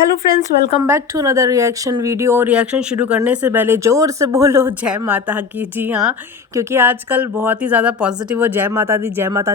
Hello friends, welcome back to another reaction video. और reaction शुरू करने से पहले ज़ोर से बोलो जय माता की। जी हाँ, क्योंकि आजकल बहुत ही ज़्यादा पॉजिटिव और जय माता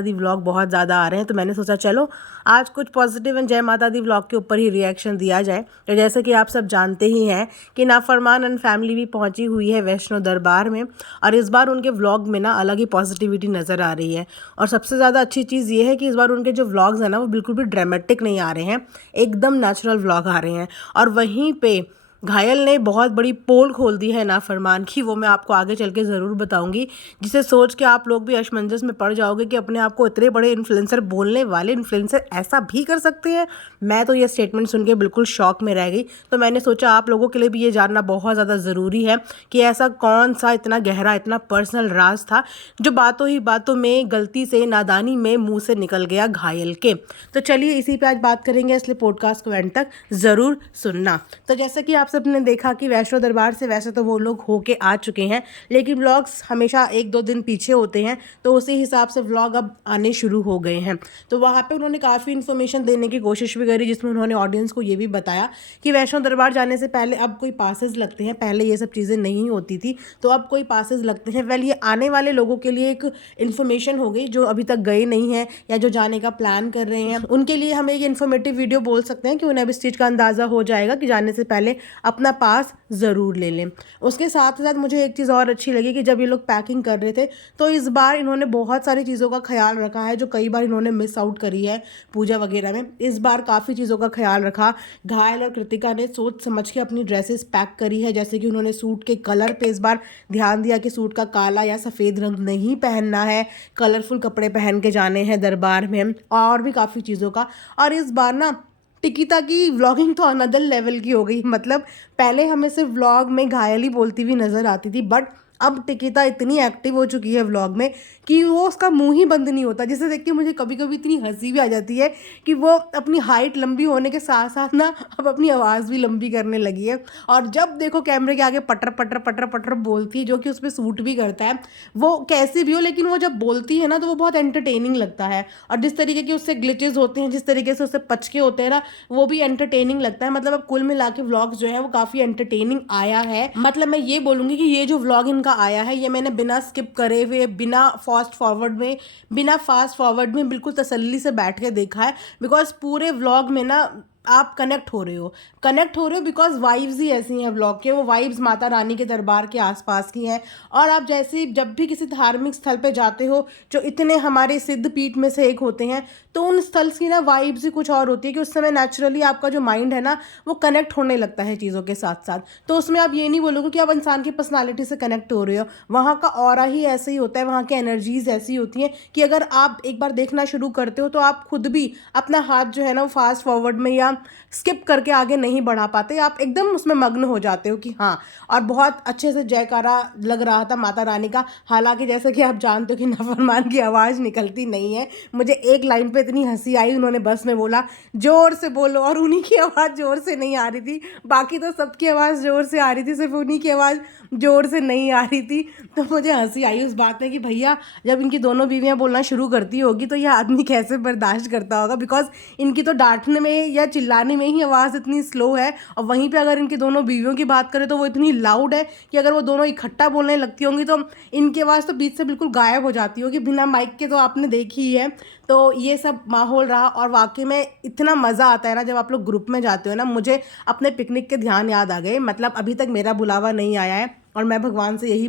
दी व्लॉग बहुत ज़्यादा आ रहे हैं, तो मैंने सोचा चलो आज कुछ पॉजिटिव एंड जय माता दी व्लॉग के ऊपर ही रिएक्शन दिया जाए। तो जैसे कि आप सब जानते ही हैं कि नाफरमान एंड फैमिली भी पहुँची हुई है वैष्णो दरबार में, और इस बार उनके व्लॉग में ना अलग ही पॉजिटिविटी नज़र आ रही है। और सबसे ज़्यादा अच्छी चीज़ ये है कि इस बार उनके जो व्लॉग्स हैं ना वो बिल्कुल भी ड्रामेटिक नहीं आ रहे हैं, एकदम नेचुरल व्लॉग आ रहे हैं। और वहीं पे घायल ने बहुत बड़ी पोल खोल दी है नाफरमान की, वो मैं आपको आगे चल के ज़रूर बताऊंगी, जिसे सोच के आप लोग भी असमंजस में पड़ जाओगे कि अपने आप को इतने बड़े इन्फ्लुएंसर, बोलने वाले इन्फ्लुएंसर ऐसा भी कर सकते हैं। मैं तो ये स्टेटमेंट सुन के बिल्कुल शॉक में रह गई। तो मैंने सोचा आप लोगों के लिए भी ये जानना बहुत ज़्यादा ज़रूरी है कि ऐसा कौन सा इतना गहरा, इतना पर्सनल राज था जो बातों ही बातों में, गलती से, नादानी में मुँह से निकल गया घायल के। तो चलिए इसी पर आज बात करेंगे, इसलिए पॉडकास्ट को एंड तक ज़रूर सुनना। तो जैसे कि आप सबने देखा कि वैष्णो दरबार से वैसे तो वो लोग होके आ चुके हैं, लेकिन व्लॉग्स हमेशा 1-2 दिन पीछे होते हैं, तो उसी हिसाब से व्लॉग अब आने शुरू हो गए हैं। तो वहाँ पे उन्होंने काफ़ी इन्फॉर्मेशन देने की कोशिश भी करी, जिसमें उन्होंने ऑडियंस को ये भी बताया कि वैष्णो दरबार जाने से पहले अब कोई पासेस लगते हैं। पहले ये सब चीज़ें नहीं होती थी, तो अब कोई पासेस लगते हैं। वेल, ये आने वाले लोगों के लिए एक इन्फॉर्मेशन हो गई, जो अभी तक गए नहीं हैं या जो जाने का प्लान कर रहे हैं, उनके लिए हम एक इन्फॉर्मेटिव वीडियो बोल सकते हैं कि उन्हें अब इस चीज़ का अंदाज़ा हो जाएगा कि जाने से पहले अपना पास ज़रूर ले लें। उसके साथ साथ मुझे एक चीज़ और अच्छी लगी कि जब ये लोग पैकिंग कर रहे थे, तो इस बार इन्होंने बहुत सारी चीज़ों का ख्याल रखा है जो कई बार इन्होंने मिस आउट करी है पूजा वगैरह में। इस बार काफ़ी चीज़ों का ख्याल रखा। घायल और कृतिका ने सोच समझ के अपनी ड्रेसेस पैक करी है, जैसे कि उन्होंने सूट के कलर पे इस बार ध्यान दिया कि सूट का काला या सफ़ेद रंग नहीं पहनना है, कलरफुल कपड़े पहन के जाने हैं दरबार में, और भी काफ़ी चीज़ों का। और इस बार ना टिकिता की व्लॉगिंग तो अनदर लेवल की हो गई। मतलब पहले हमें सिर्फ व्लॉग में घायल ही बोलती हुई नज़र आती थी, बट अब टिकिता इतनी एक्टिव हो चुकी है व्लॉग में कि वो उसका मुंह ही बंद नहीं होता, जिसे देख के मुझे कभी कभी इतनी हंसी भी आ जाती है कि वो अपनी हाइट लंबी होने के साथ साथ ना अब अपनी आवाज़ भी लंबी करने लगी है। और जब देखो कैमरे के आगे पटर पटर पटर पटर बोलती है, जो कि उस पर सूट भी करता है। वो कैसी भी हो, लेकिन वो जब बोलती है ना तो वो बहुत एंटरटेनिंग लगता है। और जिस तरीके के उससे ग्लिचेस होते हैं, जिस तरीके से उससे पचके होते हैं ना, वो भी एंटरटेनिंग लगता है। मतलब अब कुल मिला के व्लॉग्स जो है वो काफ़ी एंटरटेनिंग आया है। मतलब मैं ये बोलूँगी कि ये जो व्लॉग इनका आया है, ये मैंने बिना स्किप करे हुए, बिना फास्ट फॉरवर्ड में बिल्कुल तसल्ली से बैठ के देखा है। बिकॉज पूरे व्लॉग में ना आप कनेक्ट हो रहे हो बिकॉज वाइब्स ही ऐसी हैं व्लॉग के। वो वाइब्स माता रानी के दरबार के आसपास की हैं। और आप जैसे जब भी किसी धार्मिक स्थल पे जाते हो, जो इतने हमारे सिद्ध पीठ में से एक होते हैं, तो उन स्थल की ना वाइब्स ही कुछ और होती है कि उस समय नेचुरली आपका जो माइंड है ना वो कनेक्ट होने लगता है चीज़ों के साथ साथ। तो उसमें आप ये नहीं बोलोगे कि आप इंसान की पर्सनालिटी से कनेक्ट हो रहे हो। वहाँ का ऑरा ही ऐसे ही होता है, वहाँ की एनर्जीज ऐसी होती हैं कि अगर आप एक बार देखना शुरू करते हो तो आप खुद भी अपना हाथ जो है ना वो फास्ट फॉरवर्ड में या स्किप करके आगे नहीं बढ़ा पाते, आप एकदम उसमें मग्न हो जाते हो कि हाँ। और बहुत अच्छे से जयकारा लग रहा था माता रानी का। हालांकि जैसे कि आप जानते हो कि नाफरमान की आवाज़ निकलती नहीं है। मुझे एक लाइन पे इतनी हंसी आई, उन्होंने बस में बोला जोर से बोलो, और उन्हीं की आवाज़ जोर से नहीं आ रही थी। बाकी तो सबकी आवाज़ जोर से आ रही थी, सिर्फ उन्हीं की आवाज़ जोर से नहीं आ रही थी। तो मुझे हंसी आई उस बात में कि भैया जब इनकी दोनों बीवियाँ बोलना शुरू करती होगी तो यह आदमी कैसे बर्दाश्त करता होगा। बिकॉज इनकी तो डांटने में या चिल्लाने में ही आवाज़ इतनी स्लो है, और वहीं पे अगर इनकी दोनों बीवियों की बात करें तो वो इतनी लाउड है कि अगर वो दोनों इकट्ठा बोलने लगती होंगी तो इनकी आवाज़ तो बीच से बिल्कुल गायब हो जाती होगी, बिना माइक के। तो आपने देखी ही है। तो ये सब माहौल रहा, और वाकई में इतना मज़ा आता है ना जब आप लोग ग्रुप में जाते हो ना। मुझे अपने पिकनिक के ध्यान याद आ गए। मतलब अभी तक मेरा बुलावा नहीं आया है, और मैं भगवान से यही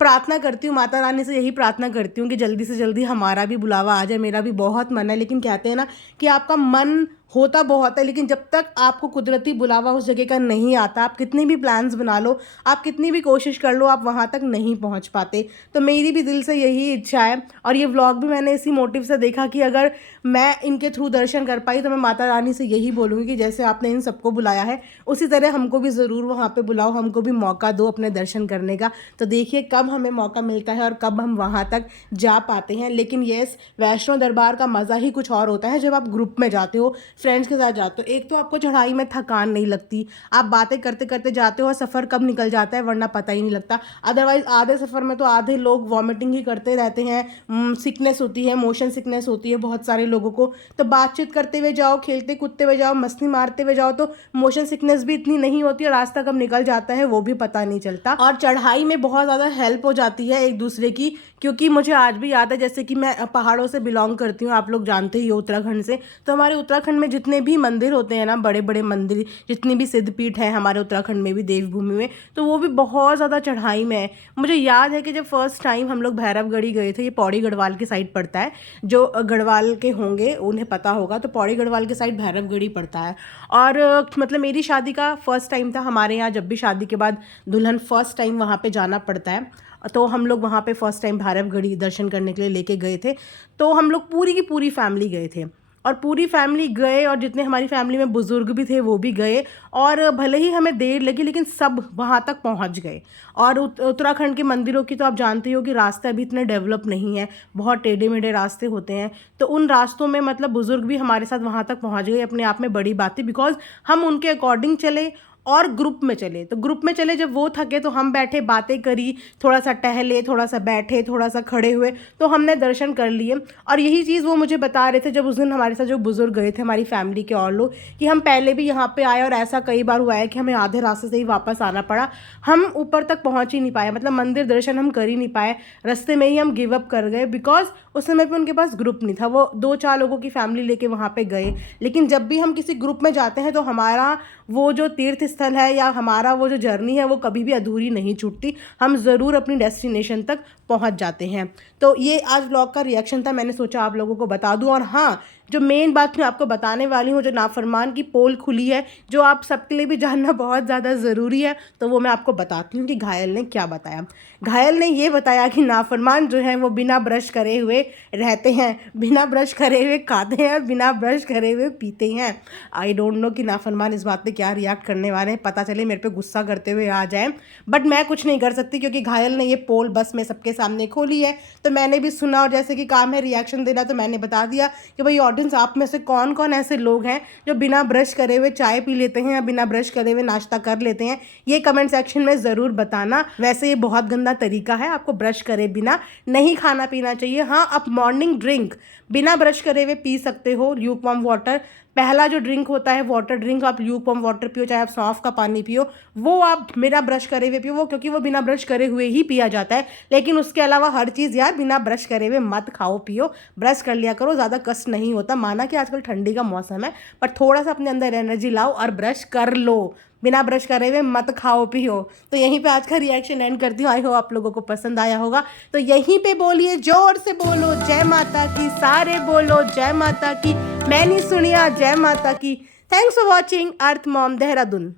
प्रार्थना करती हूँ, माता रानी से यही प्रार्थना करती हूँ कि जल्दी से जल्दी हमारा भी बुलावा आ जाए। मेरा भी बहुत मन है, लेकिन कहते हैं ना कि आपका मन होता बहुत है, लेकिन जब तक आपको कुदरती बुलावा उस जगह का नहीं आता, आप कितनी भी प्लान्स बना लो, आप कितनी भी कोशिश कर लो, आप वहाँ तक नहीं पहुँच पाते। तो मेरी भी दिल से यही इच्छा है, और ये व्लॉग भी मैंने इसी मोटिव से देखा कि अगर मैं इनके थ्रू दर्शन कर पाई तो मैं माता रानी से यही बोलूँगी कि जैसे आपने इन सबको बुलाया है उसी तरह हमको भी ज़रूर वहाँ पे बुलाओ, हमको भी मौका दो अपने दर्शन करने का। तो देखिए कब हमें मौका मिलता है और कब हम वहाँ तक जा पाते हैं। लेकिन येस, वैष्णो दरबार का मज़ा ही कुछ और होता है जब आप ग्रुप में जाते हो, फ्रेंड्स के साथ जाते हो, एक तो आपको चढ़ाई में थकान नहीं लगती, आप बातें करते करते जाते हो और सफ़र कब निकल जाता है वरना पता ही नहीं लगता। अदरवाइज़ आधे सफ़र में तो आधे लोग वॉमिटिंग ही करते रहते हैं, सिकनेस होती है, मोशन सिकनेस होती है बहुत सारे लोगों को। तो बातचीत करते हुए जाओ, खेलते कूदते हुए जाओ, मस्ती मारते हुए जाओ तो मोशन सिकनेस भी इतनी नहीं होती और रास्ता कब निकल जाता है वो भी पता नहीं चलता। और चढ़ाई में बहुत ज़्यादा हेल्प हो जाती है एक दूसरे की, क्योंकि मुझे आज भी याद है, जैसे कि मैं पहाड़ों से बिलोंग करती हूँ, आप लोग जानते ही हो उत्तराखंड से। तो हमारे उत्तराखंड में जितने भी मंदिर होते हैं ना, बड़े बड़े मंदिर, जितनी भी सिद्धपीठ हैं हमारे उत्तराखंड में भी, देवभूमि में, तो वो भी बहुत ज़्यादा चढ़ाई में है। मुझे याद है कि जब फर्स्ट टाइम हम लोग भैरवगढ़ी गए थे, ये पौड़ी गढ़वाल की साइड पड़ता है, जो गढ़वाल के होंगे उन्हें पता होगा, तो पौड़ी गढ़वाल के साइड भैरवगढ़ी पड़ता है। और मतलब मेरी शादी का फर्स्ट टाइम था। हमारे यहाँ जब भी शादी के बाद दुल्हन फर्स्ट टाइम वहाँ पे जाना पड़ता है, तो हम लोग वहाँ पे फर्स्ट टाइम भैरवगढ़ी दर्शन करने के लिए लेके गए थे। तो हम लोग पूरी की पूरी फैमिली गए थे और पूरी फैमिली गए, और जितने हमारी फैमिली में बुज़ुर्ग भी थे वो भी गए, और भले ही हमें देर लगी लेकिन सब वहाँ तक पहुँच गए। और उत्तराखंड के मंदिरों की तो आप जानते हो कि रास्ते अभी इतने डेवलप नहीं है, बहुत टेढ़े मेढ़े रास्ते होते हैं। तो उन रास्तों में मतलब बुज़ुर्ग भी हमारे साथ वहाँ तक पहुँच गए, अपने आप में बड़ी बात थी, बिकॉज हम उनके अकॉर्डिंग चले और ग्रुप में चले। तो ग्रुप में चले, जब वो थके तो हम बैठे, बातें करी, थोड़ा सा टहले, थोड़ा सा बैठे, थोड़ा सा खड़े हुए, तो हमने दर्शन कर लिए। और यही चीज़ वो मुझे बता रहे थे जब उस दिन हमारे साथ जो बुज़ुर्ग गए थे, हमारी फैमिली के और लोग, कि हम पहले भी यहाँ पे आए और ऐसा कई बार हुआ है कि हमें आधे रास्ते से ही वापस आना पड़ा, हम ऊपर तक पहुँच ही नहीं पाए, मतलब मंदिर दर्शन हम कर ही नहीं पाए, रास्ते में ही हम गिव अप कर गए, बिकॉज उस समय पे उनके पास ग्रुप नहीं था। वो 2-4 लोगों की फैमिली लेके वहाँ पे गए। लेकिन जब भी हम किसी ग्रुप में जाते हैं तो हमारा वो जो तीर्थ स्थल है या हमारा वो जो जर्नी है वो कभी भी अधूरी नहीं छूटती, हम ज़रूर अपनी डेस्टिनेशन तक पहुँच जाते हैं। तो ये आज व्लॉग का रिएक्शन था, मैंने सोचा आप लोगों को बता दूं। और हाँ, जो मेन बात मैं आपको बताने वाली हूँ, जो नाफरमान की पोल खुली है, जो आप सबके लिए भी जानना बहुत ज़्यादा ज़रूरी है, तो वो मैं आपको बताती हूँ कि घायल ने क्या बताया। घायल ने ये बताया कि नाफरमान जो है वो बिना ब्रश करे हुए रहते हैं, बिना ब्रश करे हुए खाते हैं और बिना ब्रश करे हुए पीते हैं। आई डोंट नो कि नाफरमान इस बात पे क्या रिएक्ट करने वाले हैं, पता चले मेरे पे गुस्सा करते हुए आ जाएं, बट मैं कुछ नहीं कर सकती क्योंकि घायल ने ये पोल बस में सबके सामने खोली है। तो मैंने भी सुना और जैसे कि काम है रिएक्शन देना, तो मैंने बता दिया कि भाई ऑडियंस, आप में से कौन कौन ऐसे लोग हैं जो बिना ब्रश करे हुए चाय पी लेते हैं या बिना ब्रश करे हुए नाश्ता कर लेते हैं, ये कमेंट सेक्शन में ज़रूर बताना। वैसे ये बहुत गंदा तरीका है, आपको ब्रश करे बिना नहीं खाना पीना चाहिए। हाँ, आप मॉर्निंग ड्रिंक बिना ब्रश करे हुए पी सकते हो, ल्यूकवार्म वाटर। पहला जो ड्रिंक होता है वाटर ड्रिंक, आप ल्यूकवार्म वाटर पियो, चाहे आप सौंफ का पानी पियो, वो आप बिना ब्रश करे हुए पियो, वो क्योंकि वो बिना ब्रश करे हुए ही पिया जाता है। लेकिन उसके अलावा हर चीज़ यार बिना ब्रश करे हुए मत खाओ पियो, ब्रश कर लिया करो, ज़्यादा कष्ट नहीं होता। माना कि आजकल ठंडी का मौसम है, पर थोड़ा सा अपने अंदर एनर्जी लाओ और ब्रश कर लो, बिना ब्रश करे हुए मत खाओ पियो। तो यहीं पे आज का रिएक्शन एंड करती हूँ। आई होप आप लोगों को पसंद आया होगा। तो यहीं पे बोलिए, जोर से बोलो जय माता की, सारे बोलो जय माता की। मैंने सुनिया जय माता की। Thanks for watching earth mom Dehradun.